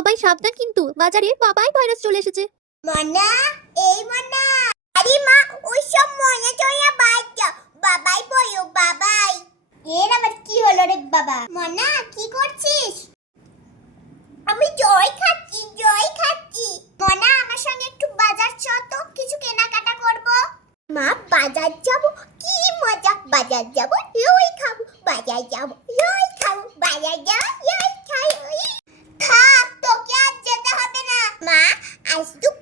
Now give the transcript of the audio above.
সবাই সাবধান, কিন্তু বাজারে বাবাই ভাইরাস চলে এসেছে। মনা, এই মনা। আরে মা, ওই সব মনে চয়া বাদ দাও। বাবাই বলো, বাবাই। এর আবার কি হলো রে বাবা? মনা, কি করছিস? আমি জয় খাচ্ছি, জয় খাচ্ছি। মনা, আমার সঙ্গে একটু বাজার চ তো, কিছু কেনাকাটা করব। মা, বাজার যাব? কি মজা! বাজার যাব, লই খাবো। বাজার যাব, লই খাবো। বাজার যাব, লই খাবো। থাক, তোকে আর যেতে হবে না। মা, আজ তো